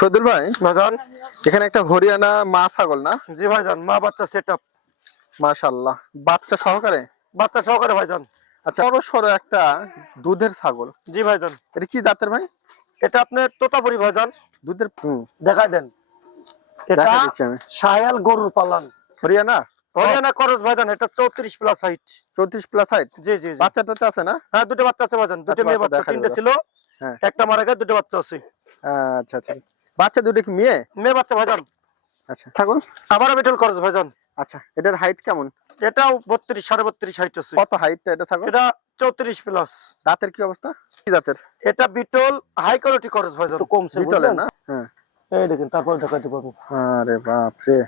সদুল ভাই ভাইজান এখানে একটা হরিয়ানা মা ছাগল না? জি ভাইজান মা বাচ্চা সেট আপ মাশাল্লাহ বাচ্চা সহকারে? বাচ্চা সহকারে ভাইজান। আচ্ছা বড় সড়ো একটা দুধের ছাগল। জি ভাইজান। এটা কি জাতের ভাই? এটা আপনার তোতাপুরি ভাইজান। দুধের দেখাই দেন। এটা দেখা সায়াল গরুর পালান। হরিয়ানা? হরিয়ানা করস ভাইজান এটা চৌত্রিশ প্লাস হাইট চৌত্রিশ প্লাস হাইট জি জি। বাচ্চা টাচ্চা আছে না? হ্যাঁ দুটো বাচ্চা আছে ভাইজান। দুটো আচ্ছা, মেয়ে বাচ্চা দেখা ছিল। হ্যাঁ। একটা মারা গেছে দুটো বাচ্চা আছে। আচ্ছা আচ্ছা। বাচ্চা দুটো কি মেয়ে? মেয়ে বাচ্চা ভাইজান। আচ্ছা। ছাগল আবারও বিটল করস ভাইজান। আচ্ছা এটার হাইট কেমন? এটাও বত্রিশ সাড়ে বত্রিশ হাইট আছে। কত হাইটটা এটা ছাগল এটা চৌত্রিশ প্লাস দাঁতের কি অবস্থা? কি জাতের এটা বিটল হাই কোয়ালিটি করস ভাইজান। একটু কমছে বুঝলেন? না? হ্যাঁ। এই দেখেন তারপর দেখাইতে পারব। আরে বাপ রে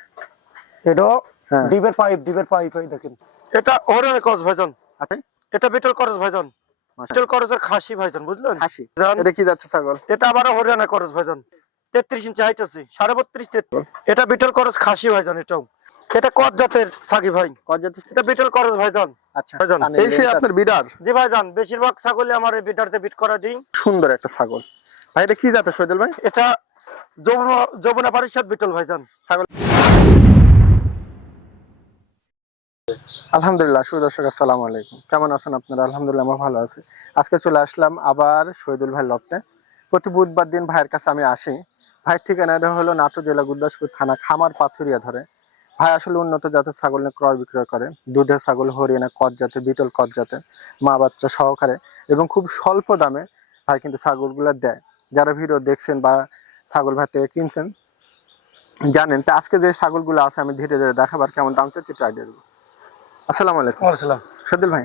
এটা হ্যাঁ। ডিবের পাইপ ডিবের পাইপ এই দেখেন। এটা হরিয়ানা করস ভাইজান। আচ্ছা। এটা বিটল করস ভাইজান। বিটল করসের খাসি ভাইজান বুঝলেন? খাসি। এটা কি যাচ্ছে ছাগল? এটা আবারও হরিয়ানা করস ভাইজান। তেত্রিশ ইঞ্চি হাইট আছে সাড়ে বত্রিশ এটা বিটল করস খাসি ভাইজান এটাও এটা কত জাতের সাকি ভাই? কত জাতের এটা বিটল করস ভাইজান। আচ্ছা ভাইজান, এই সেই আপনার বিডার? জি ভাইজান বেশিরভাগ ছাগলে আমার এই বিটারতে বিট করা দিই। সুন্দর একটা ছাগল। ভাই এটা কি জাতের সৈদুল ভাই? এটা যমুনা যমুনা পারিষদ বিটল ভাইজান। ছাগল। আলহামদুলিল্লাহ সুদর্শক আসসালামু আলাইকুম। কেমন আছেন আপনারা? আলহামদুলিল্লাহ আমরা ভালো আছি। আজকে চলে আসলাম আবার শহীদুল ভাই লফটে প্রতি বুধবার দিন ভাইয়ের কাছে আমি আসি। ভাইয়ের ঠিকানাটা হলো নাটোর জেলা গুরদাসপুর থানা খামার পাথুরিয়া ধরে। ভাই আসলে উন্নত জাতের ছাগল নিয়ে ক্রয় বিক্রয় করে। দুধের ছাগল হরিয়ানা কত জাতের বিটল কত জাতের মা বাচ্চা সহকারে এবং খুব স্বল্প দামে ভাই কিন্তু ছাগলগুলো দেয়। যারা ভিডিও দেখছেন বা ছাগল ভাই থেকে কিনছেন জানেন তো আজকে যে ছাগলগুলো আছে আমি ধীরে ধীরে দেখাবার কেমন দাম চাচ্ছি ট্রাই দেবো। আসসালামু আলাইকুম। আসসালাম। সদিল ভাই।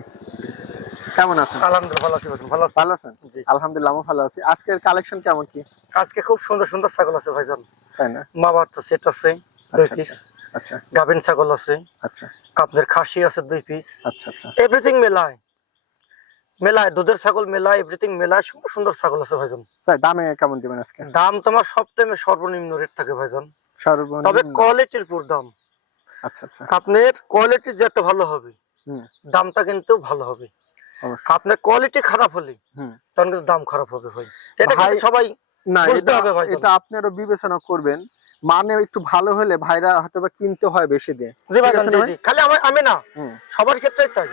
কেমন আছেন? আলহামদুলিল্লাহ ভালো আছি ভালো আছেন? আলহামদুলিল্লাহ আমি ভালো আছি। আজকের কালেকশন কেমন কি? আজকে খুব সুন্দর সুন্দর ছাগল আছে ভাইজান। তাই না? মা বাচ্চা সেট আছে দুই আচ্ছা, পিস আচ্ছা। গাভিন ছাগল আছে। আচ্ছা। আপনার খাসি আছে দুই পিস আচ্ছা আচ্ছা। এভরিথিং মেলায়। মেলায় দুধের ছাগল মেলায় এভরিথিং মেলায় সুন্দর সুন্দর ছাগল আছে ভাইজান। তাই দামে কেমন দিবেন আজকে? দাম তোমার সব টাইমে সর্বনিম্ন রেট থাকে ভাইজান। তবে কোয়ালিটির পুর দাম। আচ্ছা আচ্ছা। আপনার কোয়ালিটি যত ভালো হবে হুম। দামটা কিন্তু ভালো হবে। আপনার কোয়ালিটি খারাপ হলে তখন কিন্তু দাম খারাপ হবে ভাই। এটা সবাই না এটা হবে এটা আপনারও বিবেচনা করবেন। মানে একটু ভালো হলে ভাইরা হয়তো বা কিনতে হয় বেশি দিয়ে। খালি আমি না। সবার ক্ষেত্রে তাই।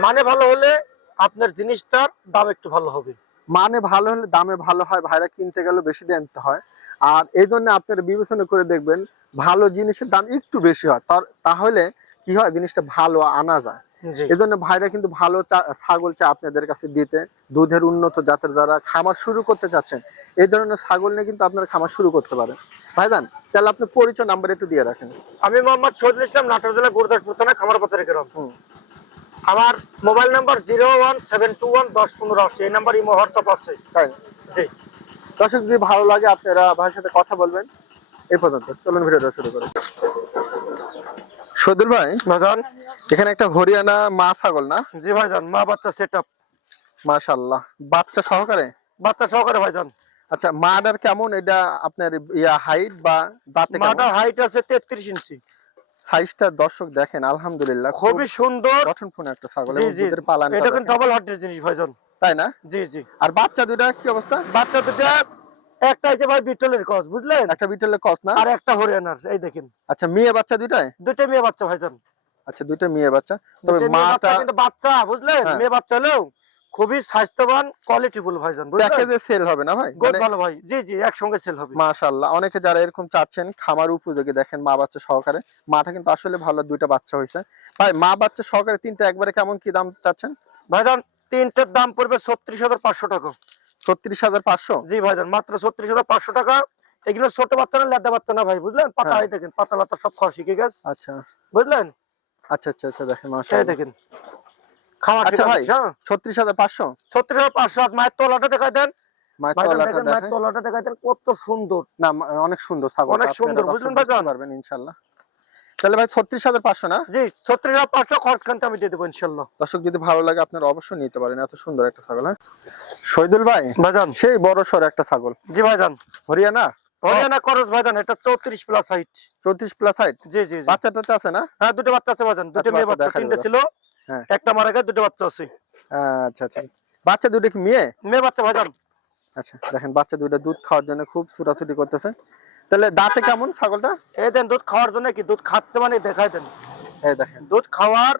মানে ভালো হলে আপনার জিনিসটার দাম একটু ভালো হবে। মানে ভালো হলে দামে ভালো হয় ভাইরা কিনতে গেলে বেশি দিয়ে আনতে হয়। আর এই জন্য আপনারা বিবেচনা করে দেখবেন ভালো জিনিসের দাম একটু বেশি হয়। তাহলে কি হয় জিনিসটা ভালো আনা যায়। জি। এই জন্য ভাইরা কিন্তু ভালো ছাগল চা আপনাদের কাছে দিতে দুধের উন্নত জাতের যারা খামার শুরু করতে চাচ্ছেন এই ধরনের ছাগল নিয়ে কিন্তু আপনারা খামার শুরু করতে পারেন। ভাইজান তাহলে আপনি পরিচয় নাম্বার একটু দিয়ে রাখেন। আমি মোহাম্মদ শহীদুল ইসলাম নাটোর জেলা গুরদাসপুর থানা খামার গ্রাম হুম। আমার mobile number zero one seven two one দশ পনেরো আশি এই নাম্বার ইমো হোয়াটসঅ্যাপ আছে। তাই? জি। দর্শক যদি ভালো লাগে আপনারা ভাইয়ের সাথে কথা বলবেন এই পর্যন্ত। চলুন ভিডিওটা শুরু করি। সদুল ভাই ভাইজান এখানে একটা হরিয়ানা মা ছাগল না? জি ভাইজান মা বাচ্চা সেট আপ মাশাল্লাহ বাচ্চা সহকারে? বাচ্চা সহকারে ভাইজান। আচ্ছা মাডার কেমন? এটা আপনার ইয়া হাইট বা দাঁতে মাটার হাইট আছে তেত্রিশ ইঞ্চি। সাইজটা দর্শক দেখেন আলহামদুলিল্লাহ খুবই সুন্দর। গঠনপূর্ণ একটা ছাগল এবং দুধের পালান এটা কিন্তু ডবল হার্টের জিনিস ভাইজান। তাই না? জি জি। আর বাচ্চা দুটা কি অবস্থা? বাচ্চা দুটা একটা হচ্ছে ভাই বিটলের কস বুঝলেন? একটা বিটলের কস না? আর একটা হরিয়ানার এই দেখেন। আচ্ছা মেয়ে বাচ্চা দুটাই দুইটা মেয়ে বাচ্চা ভাইজান। আচ্ছা দুটো মেয়ে বাচ্চা। তবে দুইটা মাটা কিন্তু বাচ্চা বুঝলেন? হ্যাঁ। মেয়ে বাচ্চা হলেও খুবই স্বাস্থ্যবান কোয়ালিটিফুল ভাইজান প্যাকেজে সেল হবে না ভাই? গুড ভালো ভাই। জি জি একসঙ্গে সেল হবে। মাশাআল্লাহ। অনেকে যারা এরকম চাচ্ছেন খামার উপযোগী দেখেন মা বাচ্চা সহকারে। মাটা কিন্তু আসলে ভালো দুইটা বাচ্চা হয়েছে ভাই মা বাচ্চা সহকারে তিনটা একবারে কেমন কি দাম চাচ্ছেন? ভাইজান তিনটার দাম পড়বে ছত্রিশ হাজার পাঁচশো টাকা। ছত্রিশ হাজার পাঁচশো? জি ভাইজান মাত্র ছত্রিশ হাজার পাঁচশো টাকা। এগুলো ছোট বাচ্চা না লেদা বাচ্চা না ভাই বুঝলেন? পাতা। এই দেখেন পাতা পাতা সব খাওয়া শিখে গেছে। আচ্ছা। বুঝলেন? আচ্ছা আচ্ছা আচ্ছা দেখেন সেই মাশাআল্লাহ দেখেন। খাওয়া আচ্ছা ভাই। আছে হ্যাঁ? ছত্রিশ হাজার পাঁচশো? ছত্রিশ হাজার পাঁচশো আর মায়ের তলাটা দেখাই দেন। মায়ের ভাইজান মায়ের তলাটা দেখাই দেন কত সুন্দর। না অনেক সুন্দর ছাগল অনেক সুন্দর, বুঝলেন ভাইজান? পারবেন ইনশাল্লাহ তাহলে ভাই ছত্রিশ হাজার পাঁচশো না? জি ছত্রিশ হাজার পাঁচশো খরচ খানতে আমি দিয়ে দেবো ইনশাল্লাহ। দর্শক যদি ভালো লাগে আপনারা অবশ্যই নিতে পারেন। এত সুন্দর একটা ছাগল হ্যাঁ? শহীদুল ভাই ভাইজান। সেই বড় সর একটা ছাগল। জি ভাইজান। হরিয়ানা? হরিয়ানা করস ভাইজান এটা চৌত্রিশ প্লাস হাইট চৌত্রিশ প্লাস হাইট জি জি জি। বাচ্চা টাচ্চা আছে না? হ্যাঁ দুটো বাচ্চা আছে ভাইজান। দুটো মেয়ে বাচ্চা বাচ্চা দেখাই তিনটে দাও। ছিল। একটা মারা গেছে দুটো বাচ্চা আছে। আচ্ছা আচ্ছা। বাচ্চা দুটো কি মেয়ে? মেয়ে বাচ্চা ভাইজান। আচ্ছা দেখেন বাচ্চা দুইটা দুধ খাওয়ার জন্য খুব ছুটাছুটি করতেছে। তাহলে দাঁতে কেমন ছাগলটা? এই দেন দুধ খাওয়ার জন্য কি দুধ খাচ্ছে মানে দেখাই দেন। এই দেখেন। দুধ খাওয়ার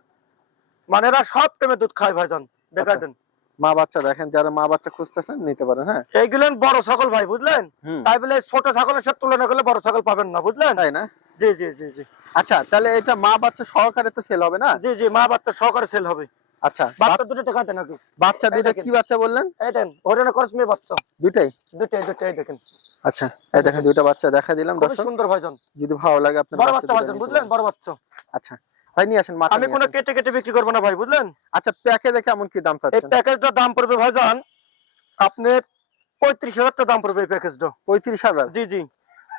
মানে এরা সব টাইমে দুধ খায় ভাইজান দেখাই আচ্ছা। দেন। মা বাচ্চা দেখেন যারা মা বাচ্চা খুঁজতেছেন নিতে পারেন হ্যাঁ? এইগুলেন বড় ছাগল ভাই বুঝলেন? তাই বলে ছোট ছাগলের সাথে তুলনা করলে বড় ছাগল পাবেন না বুঝলেন? তাই না? জি জি জি জি। আচ্ছা তাহলে এটা মা বাচ্চা সহকারে তো সেল হবে না? জি জি মা বাচ্চা সহকারে সেল হবে। আচ্ছা বাচ্চা দুটো টাকা দেন নাকি? বাচ্চা দুইটা কি বাচ্চা বললেন? এই দেন হরিয়ানা করস মেয়ে বাচ্চা। দুইটাই? দুটাই দুটাই দেখেন। আচ্ছা এই দেখেন দুইটা বাচ্চা দেখা দিলাম খুবই সুন্দর ভাইজান। যদি ভালো লাগে আপনার বড় বাচ্চা বাচ্চা দুইটা ভাইজান নিতে বুঝলেন? বড় বাচ্চা। আচ্ছা ভাই নিয়ে আসেন আমি কোনো কেটে কেটে বিক্রি করব না ভাই বুঝলেন? আচ্ছা প্যাকেজে কেমন কি দাম এই প্যাকেজটার দাম পড়বে ভাইজান আপনার পঁয়ত্রিশ হাজার টাকা দাম পড়বে এই প্যাকেজটা। পঁয়ত্রিশ হাজার? জি জি।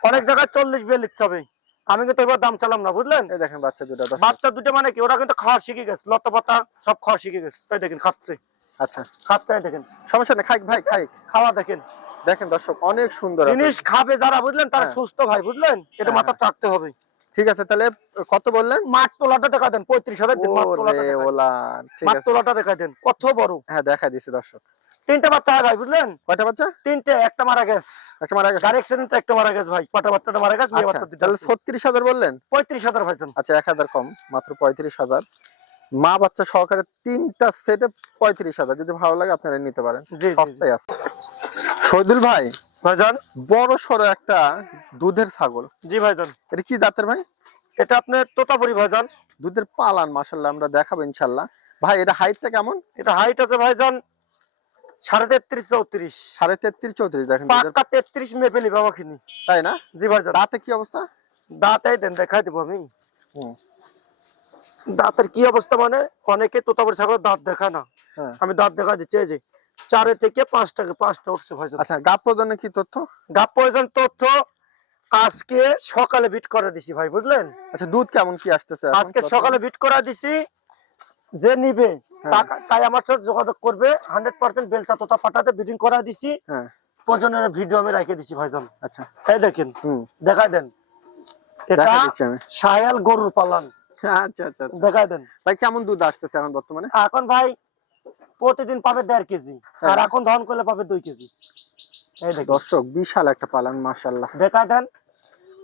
অনেক জায়গায় চল্লিশ বিয়াল্লিশ চাবে। আমি কিন্তু এবার দাম চালাম না বুঝলেন? এই দেখেন বাচ্চা দুটা বাচ্চা দুটো মানে কি ওরা কিন্তু খাওয়া শিখে গেছে লতা পাতা সব খাওয়া শিখে গেছে। এই দেখেন খাচ্ছে। আচ্ছা। খাচ্ছে দেখেন। সমস্যা নেই খাই ভাই খাই। খাওয়া দেখেন। দেখেন দর্শক অনেক সুন্দর জিনিস খাবে যারা বুঝলেন তারা হ্যাঁ। সুস্থ ভাই বুঝলেন? এটা হ্যাঁ, মাথা রাখতে হবে। ঠিক আছে তাহলে কত বললেন? মাঠ তোলাটা দেখা দেন পঁয়ত্রিশ হাজার মাঠ তোলাটা দেখা দেন কত বড়। হ্যাঁ দেখা দিছি দর্শক। তিনটে বাচ্চা হয় ভাই বুঝলেন? কয়টা বাচ্চা? তিনটে একটা মারা গেছে। একটা মারা গেছে। গাড়ি অ্যাক্সিডেন্ট একটা মারা গেছে ভাই। পাটা বাচ্চাটা মারা গেছে মেয়ে আচ্ছা, বাচ্চা দুটো তাহলে আছে। ছত্রিশ হাজার বললেন? পঁয়ত্রিশ হাজার ভাইজান আচ্ছা এক হাজার কম মাত্র পঁয়ত্রিশ হাজার। মা বাচ্চা সহকারে তিনটা সেটে পঁয়ত্রিশ হাজার। যদি ভালো লাগে আপনারা নিতে পারেন। জি সস্তায় আছে। শহীদুল ভাই ভাইজান? বড় সরো একটা দুধের ছাগল। জি ভাইজান। এটা কি জাতের ভাই? এটা আপনার তোতাপুরি ভাইজান। দুধের পালান মাসাল্লাহ আমরা দেখাবো ইনশাল্লাহ ভাই এটা হাইটটা কেমন? এটা হাইট আছে ভাইজান সাড়ে তেত্রিশ চৌত্রিশ। সাড়ে তেত্রিশ চৌত্রিশ দেখেন পাক্কা তেত্রিশ মেপেলি বাবা কিনি তাই না? জি ভাইজান। দাঁতে কি অবস্থা? দাঁতাই দেন দেখাই দেবো আমি। দাঁতের কি অবস্থা মানে অনেকে তোতাপুরি ছাগল দাঁত দেখায় না। হ্যাঁ। আমি দাঁত দেখা দিচ্ছি যে চারে থেকে পাঁচটাকে পাঁচটা উঠছে ভাইজান। আচ্ছা গাপ প্রদানের কি তথ্য? গাপ প্রয়োজন তথ্য আজকে সকালে বিট করে দিছি ভাই বুঝলেন? আচ্ছা দুধ কেমন কি আসতেছে আজকে সকালে বিট করা দিছি যে নিবে হ্যাঁ। তাই আমার সাথে যোগাযোগ করবে। হান্ড্রেড পার্সেন্ট বেলচা তোতা পাঠাতে বিডিং করা দিছি। হ্যাঁ। প্রজনের ভিডিও আমি রেখে দিছি ভাইজান। আচ্ছা। এই দেখেন দেখাই দেন। এটা দেখা সায়াল গরুর পালন। আচ্ছা আচ্ছা আচ্ছা। দেন। ভাই কেমন দুধ আসতেছে এখন বর্তমানে? এখন ভাই প্রতিদিন পাবে দেড় কেজি। আর হ্যাঁ। এখন ধান করলে পাবে দুই কেজি। এই দেখেন। দর্শক বিশাল একটা পালান মাশাল্লাহ দেখাই দেন।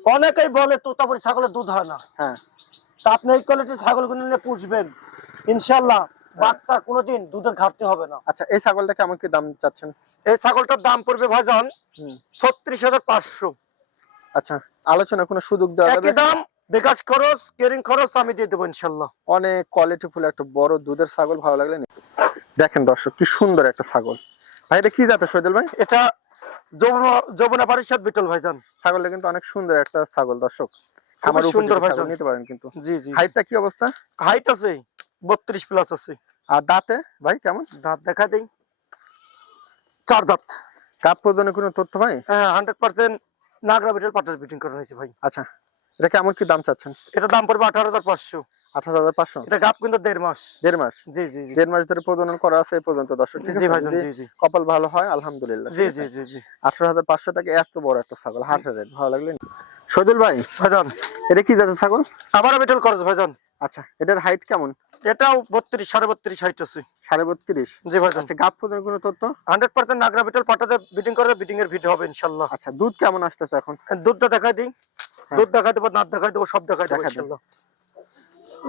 অনেকেই বলে তোতাপুরি ছাগলের দুধ হয় না। হ্যাঁ। তা আপনি এই কোয়ালিটির ছাগলগুলো নিয়ে পুষবেন। ইনশাল্লাহ বাচ্চার কোনোদিন দুধের ঘাটতি হবে না। আচ্ছা এই ছাগলটা কেমন কি দাম চাচ্ছেন? এই ছাগলটার দাম পড়বে ভাইজান হুম। ছত্রিশ হাজার পাঁচশো। আচ্ছা আলোচনা কোনো সুযোগ দেওয়া যাবে? দাম বিকাশ খরচ কেরিং খরচ আমি দিয়ে দেবো ইনশাল্লাহ অনেক কোয়ালিটি ফুল একটা বড় দুধের ছাগল ভালো লাগলে দেখেন দর্শক কি সুন্দর একটা ছাগল। ভাই এটা কি জাতের সৈদুল ভাই? এটা যমুনা যমুনা পারিষদ বিটল ভাইজান। ছাগলটা কিন্তু অনেক সুন্দর একটা ছাগল দর্শক। আমার সুন্দর সুন্দর ভাই ছাগল নিতে পারেন কিন্তু। জি জি। হাইটটা কি অবস্থা? হাইট আছে। বত্রিশ প্লাস আছে। আর দাঁতে ভাই কেমন? দাঁত দেখা দেই। চার দাঁত। কাপ প্রদানের কোনো তথ্য ভাই? হ্যাঁ হান্ড্রেড পার্সেন্ট নাগরা বিটেল পাটার বিটিং করা হয়েছে ভাই। আচ্ছা এটা কেমন কি দাম চাচ্ছেন? এটা দাম পড়বে আঠারো হাজার পাঁচশো। আঠারো হাজার পাঁচশো? এটা গাপ কিন্তু দেড় মাস। দেড় মাস? জি জি জি। দেড় মাস ধরে প্রজনন করা আছে এই পর্যন্ত দর্শক ঠিক আছে? ভাইজান যদি জি জি। কপাল ভালো হয় আলহামদুলিল্লাহ জি জি জি জি। আঠারো হাজার পাঁচশো টাকা এত বড় একটা ছাগল হাটের রেট ভালো। ভাই ভাইজান। এটা কি জাতের ছাগল? আবারও বিটল খরচ ভাইজান। আচ্ছা এটার হাইট কেমন? এটাও বত্রিশ সাড়ে বত্রিশ হাইট সাড়ে বত্রিশ? জি আচ্ছা গাপ প্রজনের কোনো তথ্য? হান্ড্রেড পার্সেন্ট নাগরা বিটল পাটাতে বিটিং করে বিটিং এর ভিডিও হবে ইনশাল্লাহ। আচ্ছা দুধ কেমন আসতেছে এখন? দুধটা দেখাই দিই। হ্যাঁ। দুধ দেখাই দেবো নাক দেখাই দেবো সব দেখাই দেবো ইনশাল্লাহ।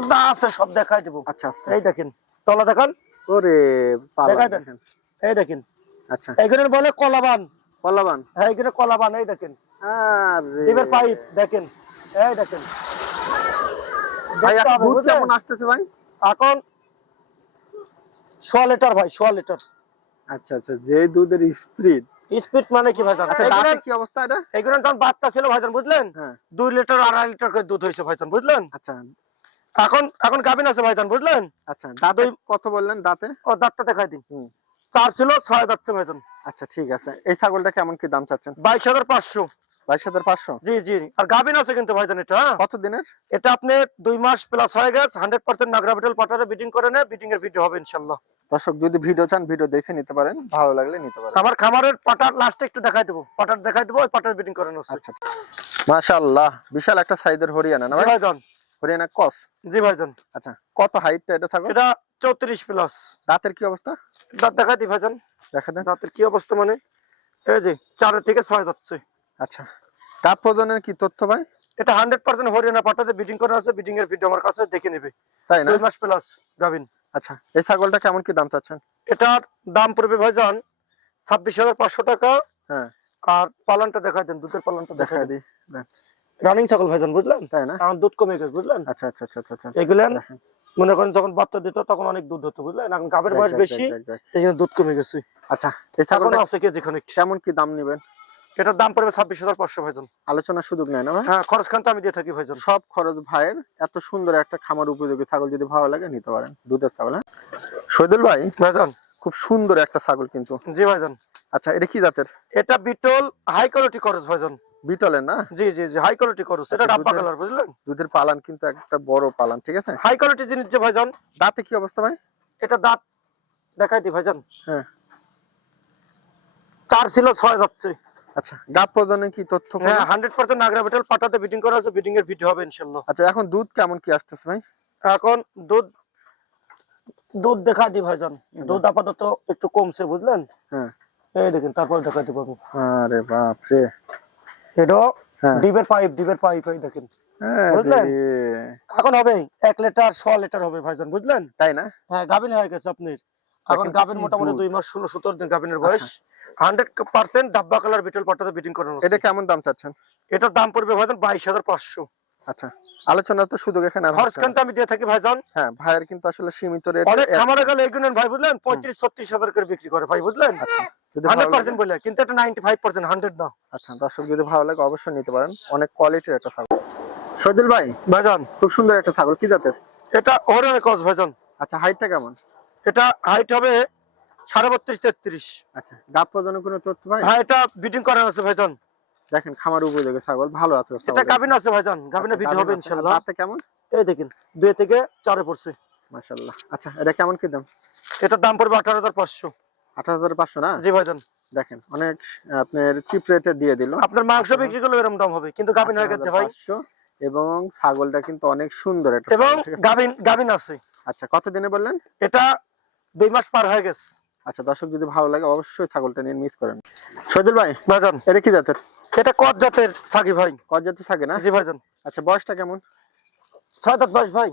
যা আছে সব দেখাই দেবো। আচ্ছা আচ্ছা। এই দেখেন তলা দেখান। ওরে দেখাই দেখেন। এই দেখেন। আচ্ছা। এখানে বলে কলাবান। পল্লাবান হ্যাঁ এখানে কলাবান এই দেখেন। আরে। পাইপ দেখেন। এই দেখেন। ভাই দুধ কেমন আসতেছে ভাই? এখন সোয়া লিটার ভাই সোয়া লিটার। আচ্ছা আচ্ছা যে দুধের স্পিড। স্পিড মানে কি ভাইজান? আচ্ছা কি অবস্থা এটা? এগুলো যখন বাচ্চা ছিল ভাইজান বুঝলেন? হ্যাঁ। দুই লিটার আড়াই লিটার করে দুধ হয়েছে ভাইজান বুঝলেন? আচ্ছা। এখন এখন গাভিন আছে ভাইজান বুঝলেন? আচ্ছা দাঁতে কত বললেন দাঁতে? ও দাঁতটা দেখাই দিন। চার ছিল ছয় দাঁতছে ভাইজান। আচ্ছা ঠিক আছে। এই ছাগলটা কেমন কি দাম চাচ্ছেন? বাইশ হাজার পাঁচশো। বাইশ হাজার পাঁচশো? জি জি। আর গাভিন আছে কিন্তু ভাইজান এটা হ্যাঁ? কত দিনের এটা আপনি দুই মাস প্লাস হয়ে গেছে হান্ড্রেড পার্সেন্ট নাগরা বিটল পাটারে বিটিং করে নেয় বিটিং এর ভিডিও হবে ইনশাল্লাহ দর্শক যদি ভিডিও চান ভিডিও দেখে নিতে পারেন ভালো লাগলে নিতে পারেন। আমার খামারের পাটার লাস্টে একটু দেখাই দেবো পাটার দেখাই দেবো ওই পাটার বিটিং করানো আচ্ছা মাশাআল্লাহ বিশাল একটা সাইজের হরিয়ানা না ভাইজান। হরিয়ানা কস? জি ভাইজান। আচ্ছা কত হাইটটা এটা ছাগল? এটা চৌত্রিশ প্লাস দাঁতের কি অবস্থা? দাঁত দেখাই দিই ভাইজান। দেখা দেন। দাঁতের কি অবস্থা মানে? এই যে চারের থেকে ছয় যাচ্ছে। আচ্ছা। গাব প্রজনের কি তথ্য ভাই? এটা হান্ড্রেড পার্সেন্ট হরিয়ানা পাঠাতে বিডিং করা আছে বিডিং এর ভিডিও আমার কাছে দেখে নেবে। তাই না? দুই মাস প্লাস গাবিন আচ্ছা এই ছাগলটা কেমন কি দাম চাচ্ছেন? এটার দাম পড়বে ভাইজান ছাব্বিশ হাজার পাঁচশো টাকা। হ্যাঁ। আর পালনটা দেন দুধের পালনটা দেখা দিই রানিং ছাগল ভাইজান বুঝলেন? তাই না? আমার দুধ কমে গেছে বুঝলেন? আচ্ছা আচ্ছা আচ্ছা আচ্ছা আচ্ছা। এগুলেন মনে করেন যখন বাচ্চা দিত তখন অনেক দুধ হতো বুঝলেন? এখন গাবের বয়স বেশি। এই জন্য দুধ কমে গেছে। আচ্ছা এই ছাগলটা আছে কেজি খানিক কেমন কি দাম নেবেন? এটার দাম পড়বে ছাব্বিশ হাজার পাঁচশো ভাইজান। আলোচনার সুযোগ নেয় না হ্যাঁ খরচ খান তো আমি দিয়ে থাকি ভাইজান। সব খরচ ভাইয়ের এত সুন্দর একটা খামার উপযোগী ছাগল যদি ভালো লাগে নিতে পারেন। দুধের ছাগল হ্যাঁ? শহীদুল ভাই ভাইজান। খুব সুন্দর একটা ছাগল কিন্তু। জি ভাইজান। আচ্ছা এটা কি জাতের? এটা বিটল হাই কোয়ালিটি খরচ ভাইজান। বিটলের না? জি জি জি হাই কোয়ালিটি খরচ। এটা ডাব্বা কালার বুঝলেন? দুধের পালান কিন্তু একটা বড় পালান ঠিক আছে? হাই কোয়ালিটি জিনিস যে ভাইজান। দাঁতে কি অবস্থা ভাই? এটা দাঁত দেখাই দি ভাইজান। হ্যাঁ। চার ছিল ছয় যাচ্ছে। আচ্ছা গাব প্রদানে কি তথ্য হ্যাঁ হান্ড্রেড পার্সেন্ট নাগরা বিটল পাটাতে বিটিং করা আছে বিটিং এর ভিডিও হবে ইনশাল্লাহ। আচ্ছা এখন দুধ কেমন কি আসতেছে ভাই? এখন দুধ দুধ দেখা দি ভাইজান। দুধ আপাতত একটু কমছে বুঝলেন? হ্যাঁ। এই দেখেন তারপর দেখাতে পারব আরে বাপ রে এটা হ্যাঁ। ডিবের পাইপ ডিবের পাইপ এই দেখেন। বুঝলেন? এখন হবে এক লিটার ছ লিটার হবে ভাইজান বুঝলেন? তাই না? হ্যাঁ গাভিন হয়ে গেছে আপনার। এখন গাভিন মোটামুটি দুই মাস ষোলো সতেরো দিন গাভিনের বয়স। হান্ড্রেড পার্সেন্ট ডাব্বা কালার বিটল পাটাতে বিটিং করানো এটা এটা কেমন দাম চাচ্ছেন? এটার দাম পড়বে ভাইজান বাইশ হাজার পাঁচশো। আচ্ছা আলোচনা তো সুযোগ এখানে খরচ হচ্ছে আমি দিয়ে থাকি ভাইজান হ্যাঁ ভাইয়ের কিন্তু আসলে সীমিত রেট অনেক খামারে গেলে এগুলো ভাই বুঝলেন? পঁয়ত্রিশ ছত্রিশ হাজার করে বিক্রি করে ভাই বুঝলেন? আচ্ছা যদি হান্ড্রেড ভালো পার্সেন্ট লাগে বলে কিন্তু এটা নাইনটি ফাইভ পার্সেন্ট হান্ড্রেড না। আচ্ছা দর্শক যদি ভালো লাগে অবশ্যই নিতে পারেন। অনেক কোয়ালিটির একটা ছাগল। সজল ভাই ভাইজান খুব সুন্দর একটা ছাগল কি জাতের? এটা ওরের কস ভাইজান আচ্ছা হাইটটা কেমন? এটা হাইট হবে সাড়ে বত্রিশ তেত্রিশ। আচ্ছা গাব প্রদানের কোনো তথ্য ভাই হ্যাঁ এটা বিটিং করানো আছে ভাইজান। দেখেন খামার উপযোগী ছাগল ভালো আছে এটা আছে ভাইজান আচ্ছা, হবে দাঁতে কেমন? এই দেখেন দুই থেকে চারে পড়ছে। আচ্ছা এটা কেমন কি দাম? এটার দাম পড়বে আঠারো হাজার পাঁচশো। আঠারো হাজার পাঁচশো না? জি ভাইজান। দেখেন অনেক আপনার চিপ রেটে দিয়ে দিল। আপনার মাংস বিক্রি করলে এরকম দাম হবে কিন্তু গাভিন হয়ে গেছে ভাই। এবং ছাগলটা কিন্তু অনেক সুন্দর এবং আছে। আচ্ছা কত দিনে বললেন? এটা দুই মাস পার হয়ে গেছে। আচ্ছা দর্শক যদি ভালো লাগে অবশ্যই ছাগলটা নিয়ে মিস করেন। সজল ভাই ভাইজান। এটা কি জাতের? এটা কত জাতের সাকি ভাই? কত জাতের থাকে না? জি ভাইজান। আচ্ছা বয়সটা কেমন? ছয় দাঁত বাইশ ভাই।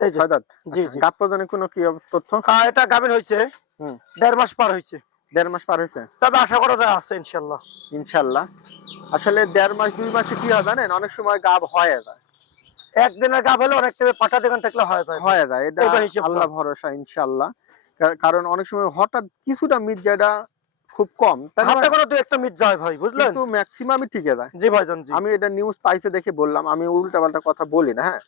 এই ছয় দাঁত? জি জি। গাপ প্রদানের কোনো কি তথ্য? আহ, এটা গাভিন হয়েছে হুম। দেড় মাস পার হয়েছে দেড় মাস পার হয়েছে তবে আশা করা যায় আছে ইনশাল্লাহ ইনশাল্লাহ আসলে দেড় মাস দুই মাসে কি হয় জানেন? অনেক সময় গাব হয়ে যায়। একদিনের গাভ হলে অনেক পাঠা দোকান থাকলে হয় যায় হয়ে যায়। এটা আল্লাহ ভরসা ইনশাল্লাহ কারণ অনেক সময় হঠাৎ কিছুটা মির্জাটা খুব কম। তাই হাতে ভাই? করে দু একটা মিট যায় ভাই বুঝলেন? কিন্তু ম্যাক্সিমামই ঠিকই যায় জি ভাইজান জি। আমি এটা নিউজ পাইছে দেখে বললাম আমি উল্টা পাল্টা কথা বলি না হ্যাঁ।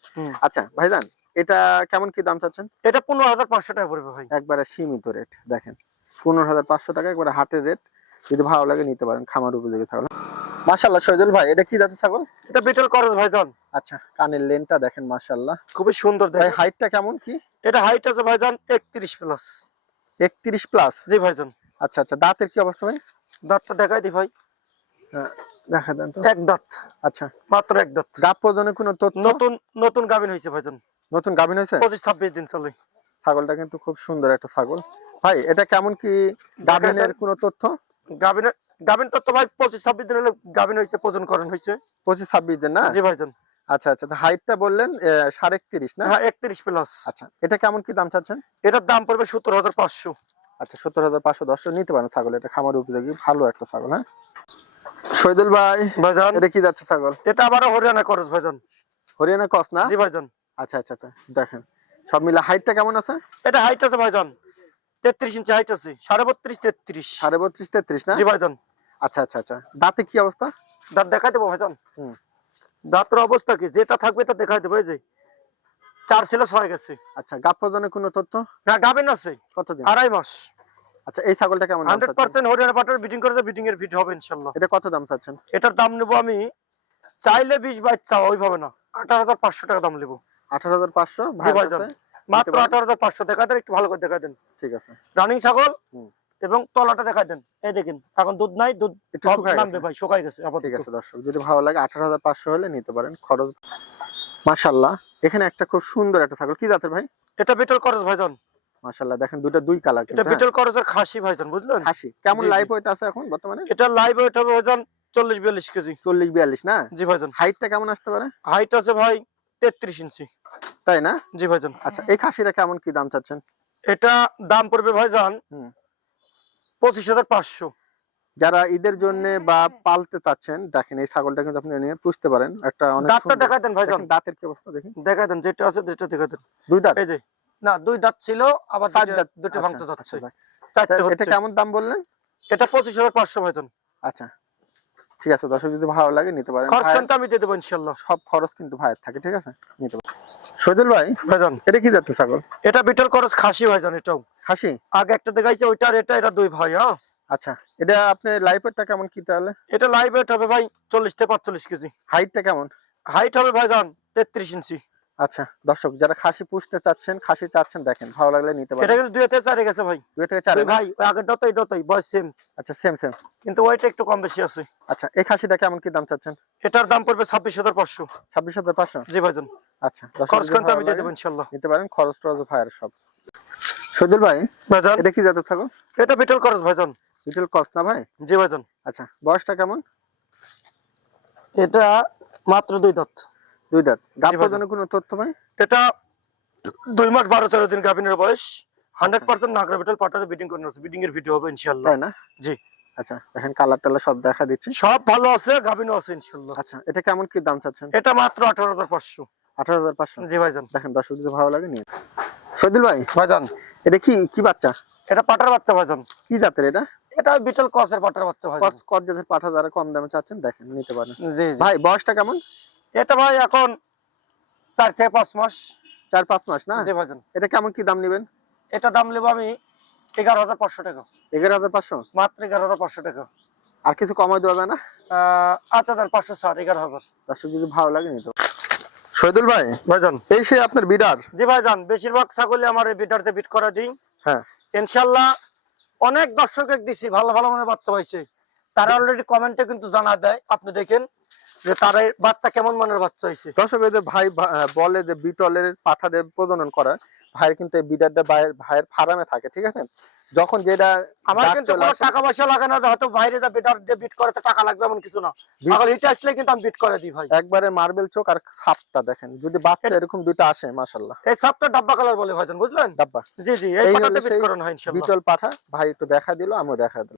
আচ্ছা ভাইজান এটা কেমন কি দাম চাচ্ছেন? এটা পনেরো হাজার পাঁচশো টাকা পড়বে ভাই। একবারে সীমিত রেট দেখেন। পনেরো হাজার পাঁচশো টাকা একবারে হাটের রেট যদি ভালো লাগে নিতে পারেন খামার উপযোগী ছাগল। মাশাল্লাহ সজল ভাই এটা কি জাতের ছাগল? এটা বিটল করজ ভাইজান আচ্ছা কানের লেনটা দেখেন মাশাল্লাহ খুবই সুন্দর ভাই হাইটটা কেমন কি? এটা হাইট আছে ভাইজান একত্রিশ প্লাস একত্রিশ প্লাস জি ভাইজান আচ্ছা আচ্ছা দাঁতের কি অবস্থা ভাই? দাঁতটা দেখাই দি ভাই। দেখা দেন তো। এক দাঁত। আচ্ছা। মাত্র এক দাঁত। গাপ প্রদানের কোনো তথ্য? নতুন নতুন গাভিন হয়েছে ভাইজান নতুন গাভিন হয়েছে পঁচিশ ছাব্বিশ দিন চলে। ছাগলটা কিন্তু খুব সুন্দর একটা ছাগল। ভাই এটা কেমন কি গাভিনের কোনো তথ্য? গাভিন তত্ত্ব ভাই পঁচিশ ছাব্বিশ দিন হলে গাভিন হয়েছে প্রজন করেন হয়েছে পঁচিশ ছাব্বিশ দিন না? জি ভাইজান। আচ্ছা আচ্ছা হাইটটা বললেন সাড়ে একত্রিশ না? হ্যাঁ একত্রিশ প্লাস আচ্ছা এটা কেমন কি দাম চাচ্ছেন? এটার দাম পড়বে সত্তর হাজার পাঁচশো। আচ্ছা সত্তর হাজার পাঁচশো দশ নিতে পারেন ছাগল এটা খামার উপযোগী ভালো একটা ছাগল হ্যাঁ? শহীদুল ভাই ভাইজান। এটা কি যাচ্ছে ছাগল? এটা আবারও হরিয়ানা খরচ ভাইজান। হরিয়ানা কস না? জি ভাইজান। আচ্ছা আচ্ছা আচ্ছা দেখেন। সব মিলে হাইটটা কেমন আছে? এটা হাইট আছে ভাইজান। তেত্রিশ ইঞ্চি হাইট আছে সাড়ে বত্রিশ তেত্রিশ। সাড়ে বত্রিশ তেত্রিশ না? জি ভাইজান। আচ্ছা আচ্ছা আচ্ছা। দাঁতে কি অবস্থা? দাঁত দেখাই দেবো ভাইজান। হুম। দাঁতের অবস্থা কি? যেটা থাকবে তা দেখাই দেবো এই যে। চার ছিল ছয় গেছে। আচ্ছা গাপ প্রদানের কোনো তথ্য? না গাবেন আছে। কতদিন? আড়াই মাস। আচ্ছা এই ছাগলটা কেমন দাম হান্ড্রেড চাচ্ছেন? পার্সেন্ট হরিয়ানা পাটার বিটিং করে বিটিং এর ভিড হবে ইনশাল্লাহ এটা কত দাম চাচ্ছেন? এটার দাম নেব আমি চাইলে বিশ বাইশ চাও ওইভাবে না। আঠারো হাজার পাঁচশো টাকা দাম নেব। আঠারো হাজার পাঁচশো? জি ভাইজান। মাত্র আঠারো হাজার পাঁচশো দেখা দেন একটু ভালো করে দেখা দেন। ঠিক আছে। রানিং ছাগল এবং তলাটা দেখা দেন। এই দেখেন এখন দুধ নাই দুধ নামবে ভাই শুকাই গেছে ঠিক আছে দর্শক যদি ভালো লাগে আঠারো হাজার পাঁচশো হলে নিতে পারেন। খরচ মাশাল্লাহ এখানে একটা খুব সুন্দর একটা ছাগল। কি জাতের ভাই? এটা বিটল খরচ ভাইজান। মাশাল্লাহ দেখেন দুইটা দুই কালার এটা বিটল করসের খাসি ভাইজান বুঝলেন? খাসি। কেমন। লাইফ ওয়েট আছে এখন বর্তমানে? এটা লাইভ ওয়েট হবে ভাইজান চল্লিশ বিয়াল্লিশ কেজি। চল্লিশ বিয়াল্লিশ না? জি ভাইজান। হাইটটা কেমন আসতে পারে? হাইট আছে ভাই তেত্রিশ ইঞ্চি। তাই না? জি ভাইজান। আচ্ছা এই খাসিটা কেমন কি দাম চাচ্ছেন? এটা দাম পড়বে ভাইজান। পঁচিশ হাজার পাঁচশো। যারা ঈদের জন্য বা পালতে চাচ্ছেন দেখেন এই ছাগলটা কিন্তু আপনি নিয়ে পুষতে পারেন। একটা অনেক দাঁতটা সুন্দর। দেন ভাইজান। দাঁতের কি অবস্থা দেখেন। দেখাই দেন যেটা আছে যেটা দেখাই দেন। দুই দাঁত? এই যে না দুই দাঁত ছিল আবার চার দাঁত। দুটো আচ্ছা, ভাঙতে আচ্ছা, যাচ্ছে। এটা কেমন দাম বললেন? এটা পঁচিশ হাজার পাঁচশো ভাইজান। আচ্ছা। ঠিক আছে দর্শক যদি ভালো লাগে নিতে পারেন। খরচ কিন্তু আমি দিয়ে দেবো ইনশাআল্লাহ। সব খরচ কিন্তু ভাইয়ের থাকে ঠিক আছে? নিতে পারেন। সজল ভাই ভাইজান। এটা কি যাচ্ছে ছাগল? এটা বিটল খরচ খাসি ভাইজান এটাও। খাসি? আগে একটা দেখাইছে ওইটা আর এটা এটা দুই ভাই হ্যাঁ? আচ্ছা এটা আপনি লাইফেরটা কেমন কি তাহলে? এটা ওয়েট হবে ভাই চল্লিশ থেকে পাঁচচল্লিশ কেজি। হাইটটা কেমন? হাইট হবে ভাইজান তেত্রিশ ইঞ্চি। আচ্ছা দর্শক যারা খাসি পুষতে চাচ্ছেন খাসি চাচ্ছেন দেখেন ভালো লাগলে নিতে এটা পারেন। কিন্তু দুই থেকে চারে গেছে ভাই। দুই থেকে চার ভাই ওই আগেরটা তো এটাই বয়স সেম আচ্ছা সেম সেম কিন্তু ওইটা একটু কম বেশি আছে। আচ্ছা এই খাসিটা কেমন কি দাম চাচ্ছেন? এটার দাম পড়বে ছাব্বিশ হাজার পাঁচশো। ছাব্বিশ হাজার পাঁচশো? জি ভাইজন। আচ্ছা খরচ কিন্তু আমি দিয়ে দেবো ইনশাল্লাহ। নিতে পারেন খরচ টরচ ভাইয়ের সব। শহীদুল ভাই ভাইজান। এটা কি জাতের ছাগল? এটা বিটল খরচ ভাইজন। লিটল কস্ট না ভাই? জি ভাইজন। আচ্ছা বয়সটা কেমন? এটা মাত্র দুই দাঁত। দুই দাঁত। গাপ ভাইজান। কোনো তথ্য ভাই এটা দুই মাস বারো তেরো দিন গাভিনের বয়স। হান্ড্রেড পার্সেন্ট নাগরা বিটল পাটারে বিডিং করে আছে বিডিং এর ভিডিও হবে ইনশাল্লাহ তাই না? জি। আচ্ছা দেখেন কালার টালার সব দেখা দিচ্ছি। সব ভালো আছে গাভিনও আছে ইনশাল্লাহ আচ্ছা এটা কেমন কি দাম চাচ্ছেন? এটা মাত্র আঠারো হাজার পাঁচশো। আঠারো হাজার পাঁচশো? জি ভাইজান। দেখেন দর্শক যদি ভালো লাগে নিয়ে। শহীদুল ভাই ভাইজান। এটা কি কি বাচ্চা? এটা পাটার বাচ্চা ভাইজান। কি জাতের এটা? এটা বিটল কসের পাটার বাচ্চা ভাইজান। কস কস জাতের পাঠা যারা কম দামে চাচ্ছেন দেখেন নিতে পারেন। জি। ভাই বয়সটা কেমন? এটা ভাই এখন চার থেকে পাঁচ মাস। চার পাঁচ মাস না? জি ভাইজান। এটা কেমন কি দাম নেবেন? এটা দাম নেব আমি এগারো হাজার পাঁচশো টাকা। এগারো হাজার পাঁচশো? মাত্র এগারো হাজার পাঁচশো টাকা। আর কিছু কমাই দেওয়া যায় না? আট হাজার পাঁচশো ষাট এগারো হাজার। দর্শক যদি ভালো লাগে নিতে। শহীদুল ভাই ভাইজান। এই সে আপনার বিডার? জি ভাইজান বেশিরভাগ ছাগলই আমার এই বিটারতে বিট করা দিই। হ্যাঁ। ইনশাল্লাহ অনেক দর্শকের দিছি ভালো ভালো মনে বাচ্চা পাইছে তারা অলরেডি কমেন্টে কিন্তু জানা দেয় আপনি দেখেন। যে তারা বাচ্চা কেমন মানের বাচ্চা হয়েছে দর্শক যে ভাই বলে যে বিটলের পাঠাদের প্রজনন করা ভাই কিন্তু এই বিডারটা ভাইয়ের ভাইয়ের ফার্মে থাকে ঠিক আছে? যখন যেটা আমার কিন্তু কোনো টাকা পয়সা লাগে না হয়তো বাইরে যা বিটার বিট করে টাকা লাগবে এমন কিছু না। ছাগল হিটে আসলে কিন্তু আমি বিট করে দিই ভাই। একবারে মার্বেল চোখ আর সাপটা দেখেন যদি বাচ্চা এরকম দুটো আসে মাশাল্লাহ এই সাপটা ডাব্বা কালার বলে ভাইজান বুঝলেন? ডাব্বা। জি জি এই পাটাতে বিট হয় ইনশাল্লাহ বিটল পাঠা ভাই একটু দেখা দিল আমিও দেখা দিল